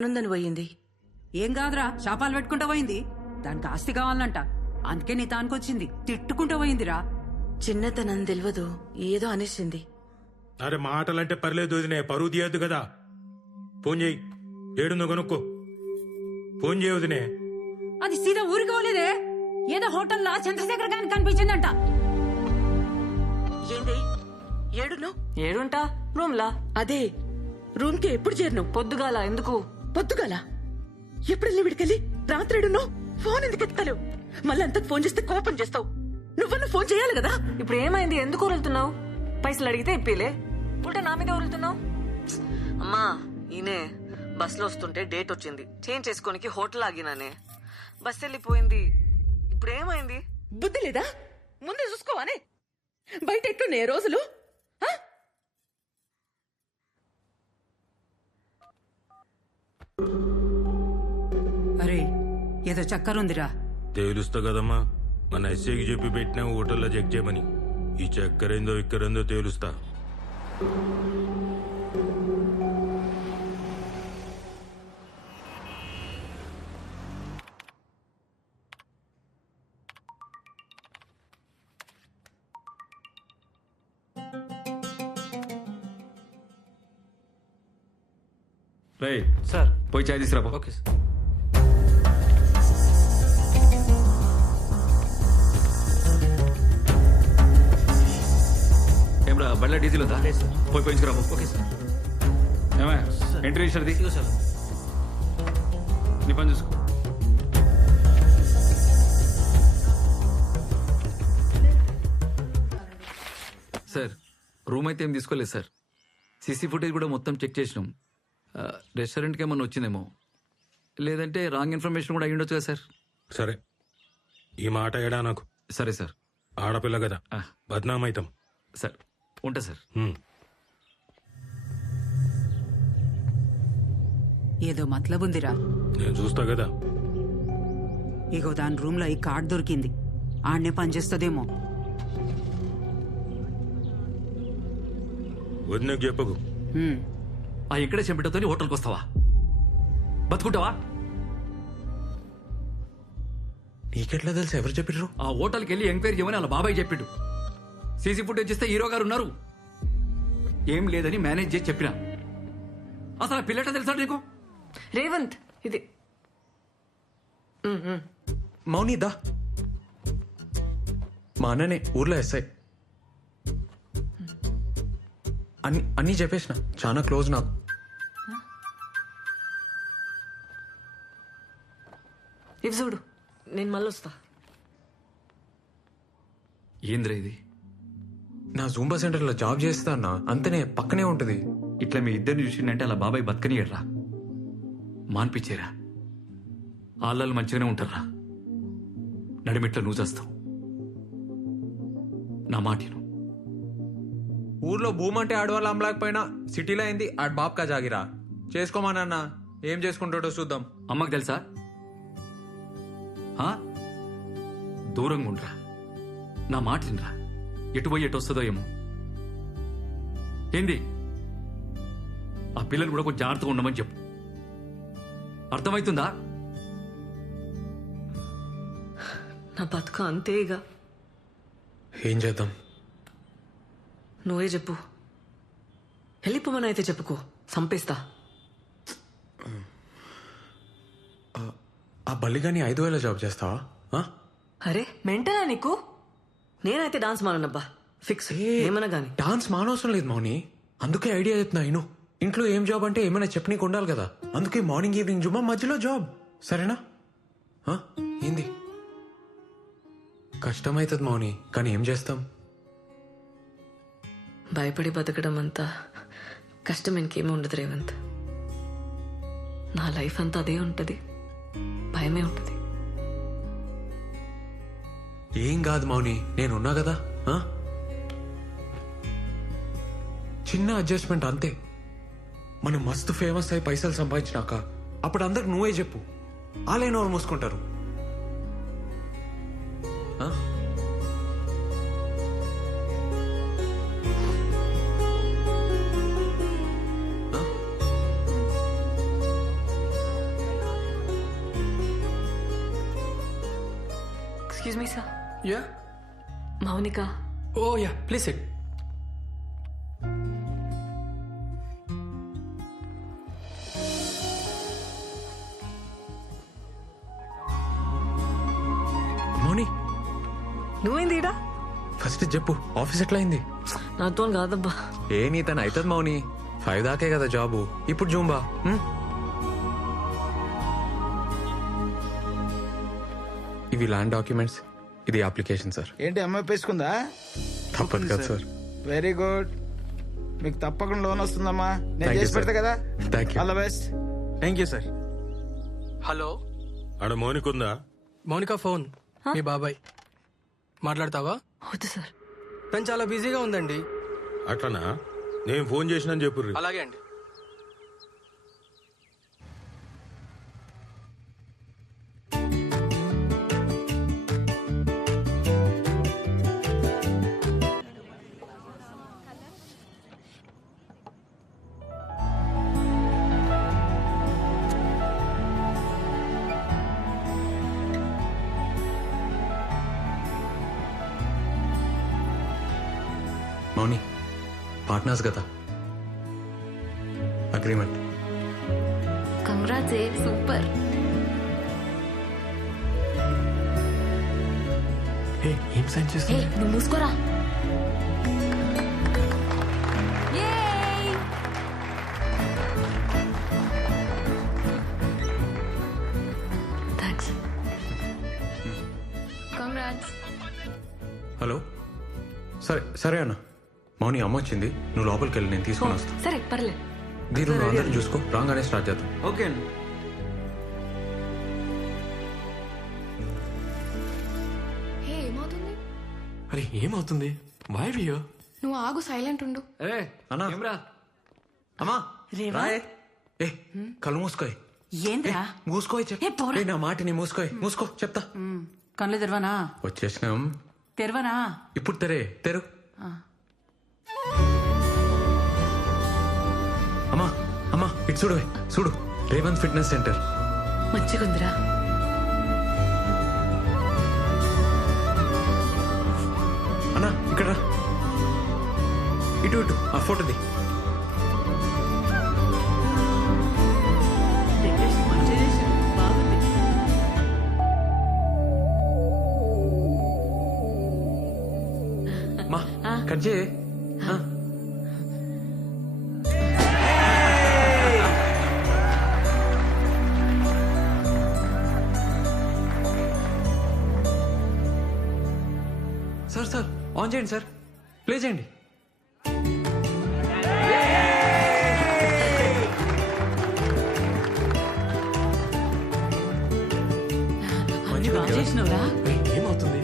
ఆనందని పోయింది. ఏం కాదురా, శాపాలు పెట్టుకుంటూ పోయింది. దానికి ఆస్తి కావాలంట, అందుకే నీ తానుకొచ్చింది. తిట్టుకుంటూ పోయిందిరా. చిన్నతనం తెలియదు, ఏదో అనేసింది. అరే మాటలంటే పర్లేదు వదినే, పరువు తీయద్దు కదా. ఫోన్ చేయి, ఏడుందో కనుక్కో. ఫోన్ చేయ వదినే. అది సీదా ఊరికి పోలేదే, ఏదో హోటల్లో చంద్రశేఖర్ గారికి కనిపించిందంట. ఏంది ఏడును? ఏడుంటా రూమ్లా. అదే రూమ్ కి ఎప్పుడు చేరిను? పొద్దుగాల. ఎందుకు పొద్దుగాల? ఎప్పుడెళ్ళి విడికెళ్ళి రాత్రేడును? ఫోన్ ఎందుకు ఎత్తావు? మళ్ళీ అంతకు ఫోన్ చేస్తే కోపం చేస్తావు. నువ్వన్నా ఫోన్ చేయాలి కదా. ఇప్పుడు ఏమైంది? ఎందుకు వదులుతున్నావు? పైసలు అడిగితే ఇప్పిలే, ఉల్టా నా మీద వదులుతున్నావు. అమ్మా ఈయనే బస్ లో వస్తుంటే డేట్ వచ్చింది, చేంజ్ చేసుకోనికి హోటల్ ఆగినానే. బస్ వెళ్ళిపోయింది. ఇప్పుడు ఏమైంది? బుద్ధి లేదా? ముందే చూసుకోవానే. బయట ఎట్లున్నాయి రోజులు? అరే ఏదో చక్కరుందిరా. తేలుస్తా కదమ్మా, మన ఎస్ఐకి చెప్పి పెట్టినా హోటల్లో చెక్ చేయమని. ఈ చక్కరేందో ఇక్కరేందో తేలుస్తా. రే సార్, పోయి చాయ్ తీసుకురా. Okay sir. ఏమరా బండ్ల డీజిల్ ఉందా? పోయి పోయించుకురా. Okay sir. ఏమా ఎంట్రీ ఇచ్చారది? నీ పని చూసుకో. సార్ రూమ్ అయితే ఏం తీసుకోలేదు సార్. సీసీ ఫుటేజ్ కూడా మొత్తం చెక్ చేసినాం. రెస్టారెంట్కి ఏమన్నా వచ్చిందేమో, లేదంటే రాంగ్ ఇన్ఫర్మేషన్ కూడా అయ్యుండొచ్చు కదా సార్. సరే, ఈ మాట ఏడా నాకు. సరే సార్. ఆడపిల్ల కదా, బద్నామైతం. సార్ ఉంటా సార్. ఏదో మతలబుందిరా. నేను చూస్తా కదా. ఇగో దాని రూమ్ లో ఈ కార్డ్ దొరికింది, ఆడనే పనిచేస్తుందేమో. వదినకు చెప్పకు. ఆ ఇక్కడే చెంపిటతో హోటల్కి వస్తావా? బతుకుంటావా? నీకెట్లా తెలుసు? ఎవరు చెప్పిర్రు? ఆ హోటల్కి వెళ్ళి ఎంక్వైరీ చేయమని వాళ్ళ బాబాయ్ చెప్పిండు. సీసీ ఫుటేజ్ ఇస్తే హీరో గారు ఉన్నారు. ఏం లేదని మేనేజ్ చేసి చెప్పినా. అసలు పిల్లట తెలుసా నీకు? రేవంత్ ఇది మౌని దా. మా అన్ననే ఊర్లో ఎస్ఐ. అన్నీ చెప్పేసిన, చాలా క్లోజ్ నాకు. ఇవి చూడు, నేను మళ్ళీ వస్తా. ఏంద్రా ఇది? నా జూంబా సెంటర్లో జాబ్ చేస్తా అన్న, అంతనే పక్కనే ఉంటుంది. ఇట్లా మీ ఇద్దరిని చూసిందంటే అలా బాబాయ్ బతకనియడ్రా, మాన్పించేరా. ఆళ్ళలు మంచిగానే ఉంటారా. నడిమిట్లో నువ్వు చేస్తావు. నా మాటిను. ఊర్లో భూమి అంటే ఆడవాళ్ళు అమ్మలేకపోయినా సిటీలో అయింది ఆడ బాబ్కా జాగిరా. చేసుకోమానన్న, ఏం చేసుకుంటాడో చూద్దాం. అమ్మకు తెలుసా? దూరంగా ఉండరా. నా మాట వినరా. ఎటు పోయి ఎటు వస్తుందో ఏమో. ఏంది? ఆ పిల్లలు కూడా కొంచెం జాగ్రత్తగా ఉండమని చెప్పు. అర్థమవుతుందా? నా బతుక అంతే ఇక. ఏం చేద్దాం? నువ్వే చెప్పు. వెళ్ళిపోమని అయితే చెప్పుకో, సంపేస్తా. ఆ బల్లిగాని 5,000 జాబ్ చేస్తావా? అరే మెంటనా నీకు? నేనైతే డాన్స్ మానబ్బా, ఫిక్స్. ఏమన్నా గానీ డాన్స్ మానవసరం లేదు మౌని, అందుకే ఐడియా చెప్తున్నా. ఇను ఇంట్లో ఏం జాబ్ అంటే ఏమైనా చెప్పనీకి ఉండాలి కదా. అందుకే మార్నింగ్ ఈవినింగ్ జుమ్మా, మధ్యలో జాబ్. సరేనా? ఏంది? కష్టమవుతుంది మౌని, కానీ ఏం చేస్తాం? భయపడి బతకడం అంతా కష్టం ఇంకేమీ ఉండదు రేవంత్. నా లైఫ్ అంతా అదే ఉంటది, భయమే ఉంటది. ఏం కాదు మౌని, నేనున్నా కదా. చిన్న అడ్జస్ట్మెంట్ అంతే. మనం మస్తు ఫేమస్ అయి పైసలు సంపాదించినాక అప్పుడు అందరికి నువ్వే చెప్పు, ఆలే నోరు మూసుకుంటారు. Excuse me sir. Ya Mounika. Oh ya please sit. Mouni నువ్వేంది ఈడ? ఫస్ట్ చెప్పు, ఆఫీస్ ఎట్లా అయింది? నాతో కాదబ్బా. ఏ నీ తను అవుతుంది మౌని, 5 దాకే కదా జాబు. ఇప్పుడు జూంబా. ఇవి ల్యాండ్ డాక్యుమెంట్స్, ఇది అప్లికేషన్ సార్. ఏంటి అమ్మాయి పేసుకుందా? తప్పదు కదా సార్. వెరీ గుడ్, మీకు తప్పకుండా లోన్ వస్తుందమ్మా. నేను Thank you, చేసి పెడతా sir. కదా. Thank you. All the best. Thank you sir. Hello ఆడ మౌనికుందా? మౌనిక ఫోన్ మీ బాబాయ్ మాట్లాడతావా? వద్దు సార్. తను చాలా బిజీగా ఉందండి. అట్లనా? నేను ఫోన్ చేసినా చెప్పుర్రి. అలాగే అండి. మౌని పార్ట్నర్స్ కదా, అగ్రిమెంట్. కంగ్రాట్స్ ఏ సూపర్. ఏం సైన్ చేస్తా? హే నువ్వు మూసుకోరా. థ్యాంక్స్. కంగ్రాట్స్. హలో, సరే సరే అన్న. మౌని అమ్మ వచ్చింది, నువ్వు లోపలికి వెళ్ళి నేను తీసుకొని వస్తా. సరే పర్లేదు. దీని నువ్వు అందరిని చూసుకో, రాగానే స్టార్ట్ చేద్దాం. ఓకే అండి. హే ఏమవుతుంది? అరే ఏమవుతుంది? వై వియో? నువ్వు ఆగు, సైలెంట్ ఉండు. ఏ అన్నా. ఏమ్రా? అమ్మా రేవా? రాయే. ఏ కళ్ళు మూసుకోయ్. ఏంద్రా? మూసుకోయ్ ఏ, పోరా. నా మాటని మూసుకోయ్. మూసుకో చెప్తా. కళ్ళు తెరవనా? వచ్చేసినాం. తెరవనా? ఇప్పుడు తెరు. అమ్మా ఇటు చూడు రేవంత్ ఫిట్నెస్ సెంటర్. మంచిగుందిరా. అన్నా ఇక్కడ రా. ఇటు ఆ ఫోటోది. డెకరేషన్ మంచిగా చేశారు. బాగుంది. మా కట్ చేయి. సార్ ఆన్ చేయండి సార్, ప్లే చేయండి. అన్ని బాగా చేసినవురా. ఏమవుతుంది?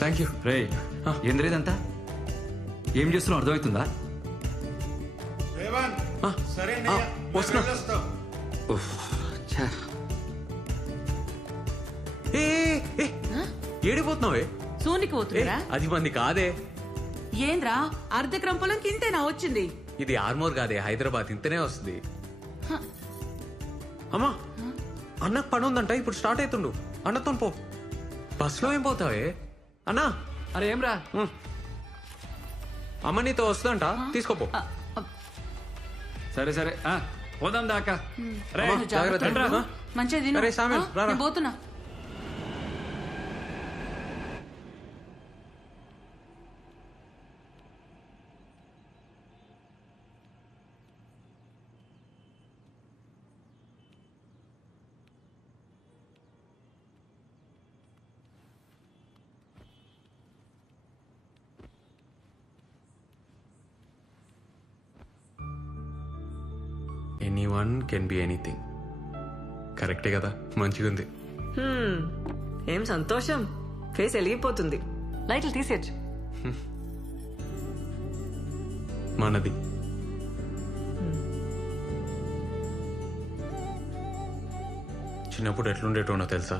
Thank you. రే ఏంద్రేదంతా ఏం చేస్తున్నావు అర్థమవుతుందా? వస్తున్నా. ఉఫ్, ఛా. ఏడిపోతున్నావే? సోనికి పోతున్నారా? అది మంది కాదే. ఏంద్రా అర్ధక్రమ పొలంకి ఇంతేనా వచ్చింది? ఇది ఆర్మోర్ కాదే, హైదరాబాద్. ఇంతనే వస్తుంది. అమ్మా అన్నకు పని ఉందంట, ఇప్పుడు స్టార్ట్ అవుతుండు. అన్నతో పో. బస్సులో ఏం పోతావే? అన్నా అరే ఏమ్రా? అమ్మ నీతో వస్తుందంట, తీసుకోపో. సరే సరే పోదాం దాకా. రే, అమ్మా, జాగ్రత్త. రండ్రా. మంచిగా తిను. అరే, సామెల్, రారా. నేను పోతున్నా. Anyone can be anything. కరెక్టే కదా, మంచిగా ఉంది. ఏం సంతోషం, ఫేస్ వెలిగిపోతుంది. లైట్లు తీసేచ్చు. మనది. చిన్నప్పుడు ఎట్లుండేటోనో తెలుసా?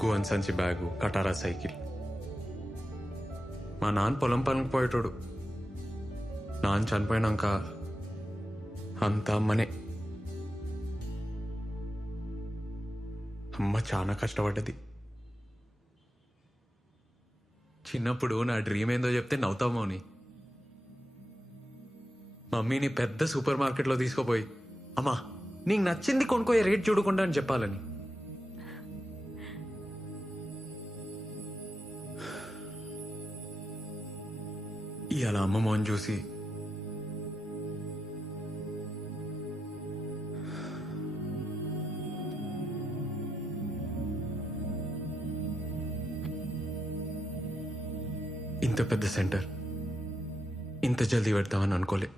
గువన్ సంచి బ్యాగు, కటారా సైకిల్. మా నాన్న పొలం పనికి పోయేటోడు. నాన్న చనిపోయినాక అంత అమ్మనే. అమ్మ చాలా కష్టపడ్డది. చిన్నప్పుడు నా డ్రీమ్ ఏందో చెప్తే నవ్వుతావు మౌని. మమ్మీని పెద్ద సూపర్ మార్కెట్లో తీసుకుపోయి, అమ్మా నీకు నచ్చింది కొనుక్కోయే, రేట్ చూడకుండా అని చెప్పాలని. ఇవాళ అమ్మ మోహన్ చూసి ఇంత పెద్ద సెంటర్ ఇంత జల్దీ పెడతామని అనుకోలే.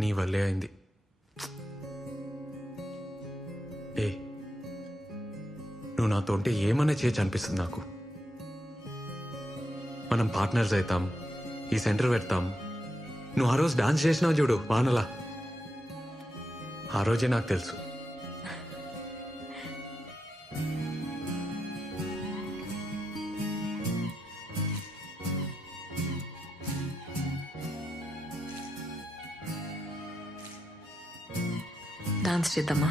నీ వల్లే అయింది. ఏ నువ్వు నాతో ఉంటే ఏమన్నా చేయొచ్చు అనిపిస్తుంది నాకు. మనం పార్ట్నర్స్ అవుతాం, ఈ సెంటర్ పెడతాం. నువ్వు ఆ రోజు డాన్స్ చేసినావు చూడు వానలా, ఆ రోజే నాకు తెలుసు. డాన్స్ చేద్దామా?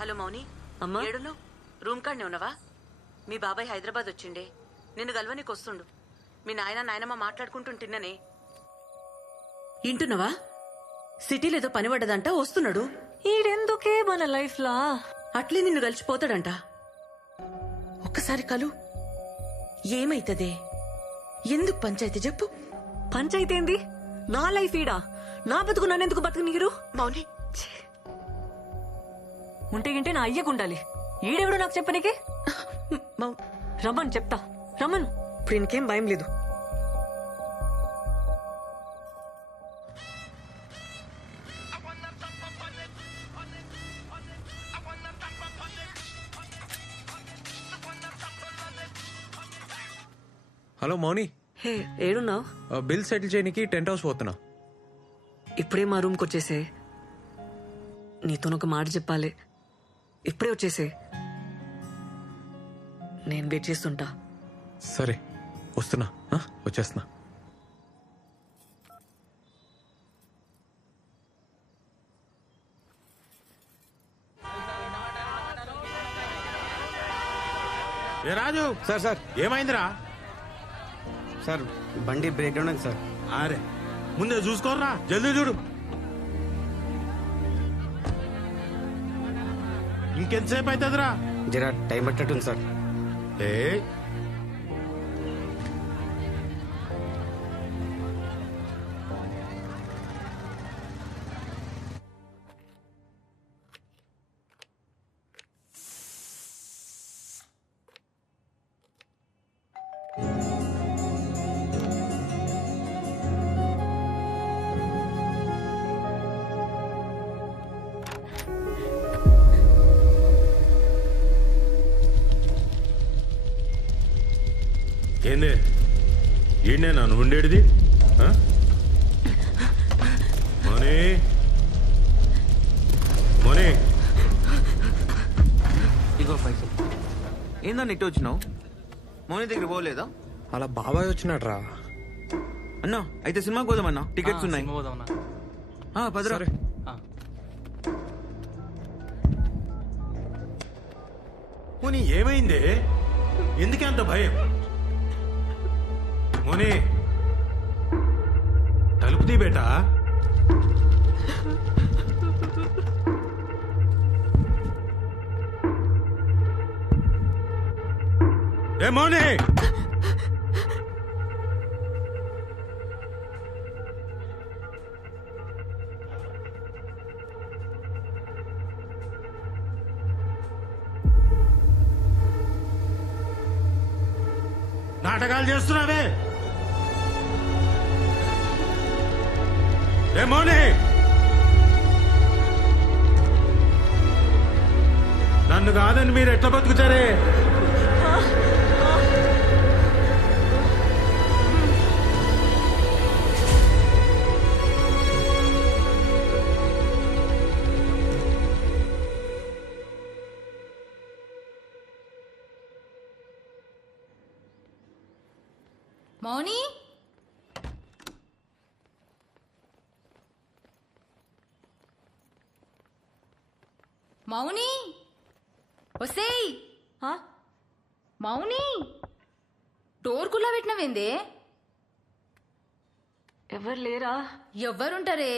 హలో మౌని. అమ్మా ఏడును? రూమ్ కాడనే ఉన్నావా? మీ బాబాయ్ హైదరాబాద్ వచ్చిండే, నిన్ను గల్వనికి వస్తుండు. మీ నాయన నాయనమ్మ మాట్లాడుకుంటుంటిన్ననే. ఇంటున్నావా? సిటీలో ఏదో పని పడ్డదంట, వస్తున్నాడు. ఈడెందుకే మన లైఫ్ లా అట్లే నిన్ను కలిసిపోతాడంట. ఒక్కసారి కలు, ఏమైతదే? ఎందుకు పంచాయతీ చెప్పు. పంచాయతీ ఏంది? నా లైఫ్ ఈడా, నా బతుకు నన్నెందుకు బతుకు నీరు? మౌని ఉంటే గింటే నా అయ్యకుండాలి. ఈడెవడు నాకు చెప్పనీకి? రమ్మను చెప్తా, రమ్మను. ఇప్పుడు ఇంకేం భయం లేదు. హలో మౌని. హే ఏడున్నావు? బిల్ సెటిల్ చేయడానికి టెంట్ హౌస్ పోతున్నా. ఇప్పుడే మా రూమ్కి వచ్చేసే. నీతోనొక మాట చెప్పాలి. ఇప్పుడే వచ్చేసే, నేను వెయిట్ చేస్తుంటా. సరే వస్తున్నా, వచ్చేస్తున్నా. ఏ రాజు, సార్ సార్ ఏమైందిరా? సార్ బండి బ్రేక్ డౌన్ అయింది సార్. అరే ముందే చూసుకోర్రా, జల్దీ చూడు. ఇంకెంతసేపు అవుతుందిరా? జరా టైం పట్టట్టుంది సార్. ఏ ఏందే ఈయనేనా నువ్వు ఉండేది? మోనీ మోనీ ఏందన్న ఇటు వచ్చినావు? మౌని దగ్గర పోలేదా? అలా బాబాయ్ వచ్చినాడు రా. అన్నా అయితే సినిమాకి పోదామన్నా, టికెట్స్ ఉన్నాయి. పదరా. సరే. పోనీ ఏమైంది? ఎందుకే అంత భయం? మోని తలుపు తీ బేటా. ఏ మోని, నాటకాలు చేస్తున్నావే? ఏ మోని, నన్ను కాదని మీరు ఎట్లా బతుకుతారే? మౌని మౌని వసేయ్. మౌని డోర్ కుల్లా పెట్టినవేందే? ఎవరు లేరా? ఎవ్వరుంటారే?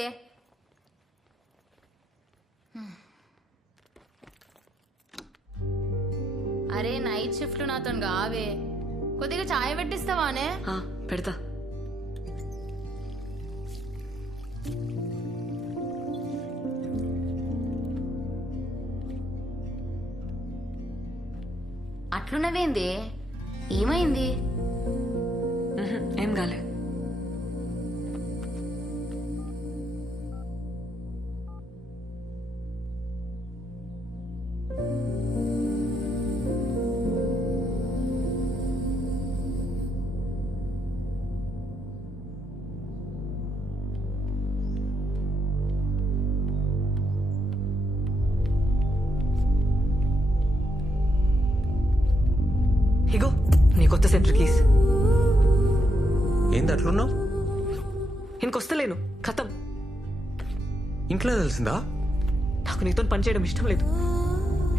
అరే నైట్ షిఫ్ట్ నాతో కావే, కొద్దిగా చాయ్ పెట్టిస్తావానే? పెడతా. అట్లున్నవేంది? ఏమైంది? ఏం కాలే. ఇగో నీ కొత్త సెంటర్ కీస్. ఏంది అట్లున్నావు? ఇంకొస్తలేను, ఖతం. ఇంట్లో తెలిసిందా? నాకు నీతో పనిచేయడం ఇష్టం లేదు.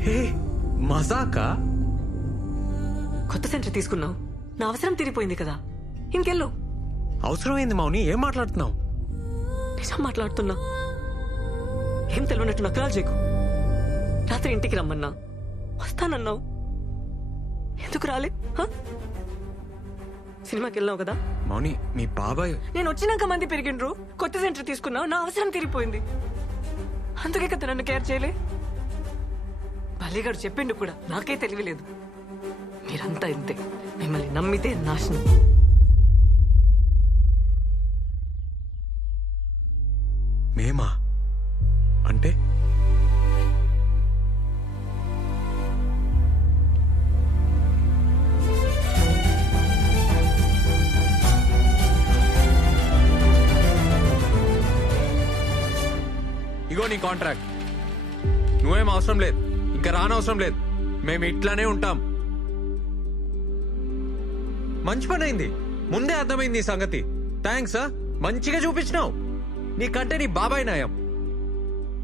హే మజాకా? కొత్త సెంటర్ తీసుకున్నావు, నా అవసరం తీరిపోయింది కదా, ఇంకెళ్ళు. అవసరమైంది మౌని, ఏం మాట్లాడుతున్నావు? నిజం మాట్లాడుతున్నా. ఏం తెలియనట్టు నకరాలు చేయకు. రాత్రి ఇంటికి రమ్మన్నా వస్తానన్నావు, ఎందుకు రాలే? సినిమాకి వెళ్ళావు కదా. మౌని మీ బాబాయ్. నేను వచ్చినాక మంది పెరిగిండ్రు, కొత్త సెంటర్ తీసుకున్నావు, నా అవసరం తీరిపోయింది, అందుకే కదా నన్ను కేర్ చేయలే. బల్లిగాడు చెప్పిండు కూడా, నాకే తెలియలేదు. మీరంతా ఇంతే, మిమ్మల్ని నమ్మితే నాశనం. మేమా అంటే? ఇగో నీ కాంట్రాక్ట్, నువ్వేం అవసరం లేదు, ఇంకా రానవసరం లేదు, మేము ఇట్లానే ఉంటాం. మంచి పని అయింది, ముందే అర్థమైంది ఈ సంగతి. థ్యాంక్స్. మంచిగా చూపించినావు. నీకంటే నీ బాబాయ్ నయం.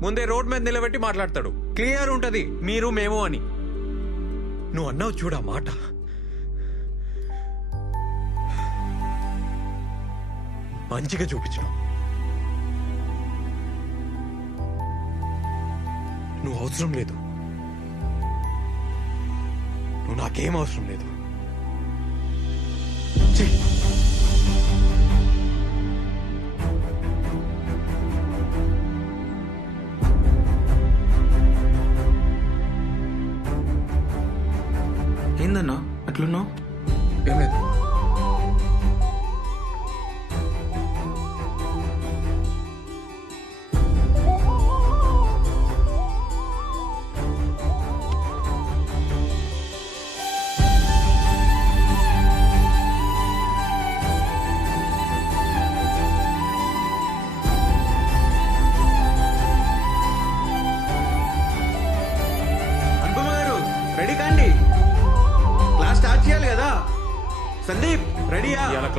ముందే రోడ్ మీద నిలబెట్టి మాట్లాడతాడు, క్లియర్ ఉంటది మీరు మేము అని. నువ్వు అన్నావు చూడా మాట. మంచిగా చూపించినావు. నువ్వు అవసరం లేదు, నువ్వు నాకేం అవసరం లేదు. ఏందన్నా అట్లున్నావు? ఏం లేదు.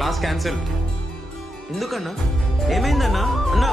Class cancel. ఎందుకన్నా ఏమైందన్నా అన్నా